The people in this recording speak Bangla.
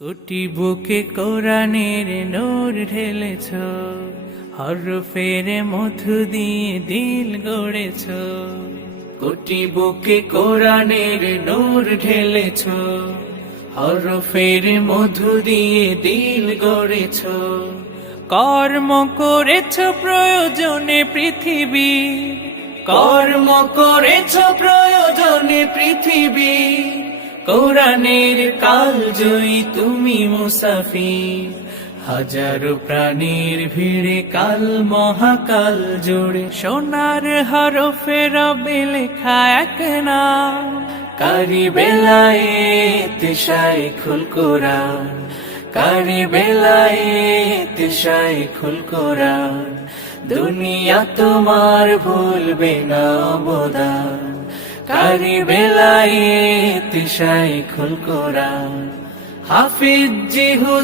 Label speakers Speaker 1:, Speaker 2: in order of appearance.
Speaker 1: কোটি বুকে কোরআনের নোর ঢেলেছ হর হরফের মধু দিয়ে দিল গড়েছ। কোটি বুকে কোরআনের নূর ঢেলেছ, হরফের মধু দিয়ে দিল গড়েছ। কর্ম করেছ প্রয়োজনে পৃথিবী, কর্ম করেছ প্রয়োজনে পৃথিবী কোরআনের কাল জয়ী তুমি মুসাফির। হাজারো প্রাণীর ভিড়ে কাল, মহাকাল জুড়ে। সোনার হরফে লেখা এক নাম। কারি বেলায় তিসাই খুল কোরআন। কারি বেলায় তিসাই খুল কোরআন। দুনিয়া তোমার ভুলবে না অবদান। কারি বেলায় তিশাই খুল কোরআন হাফিজ জিহু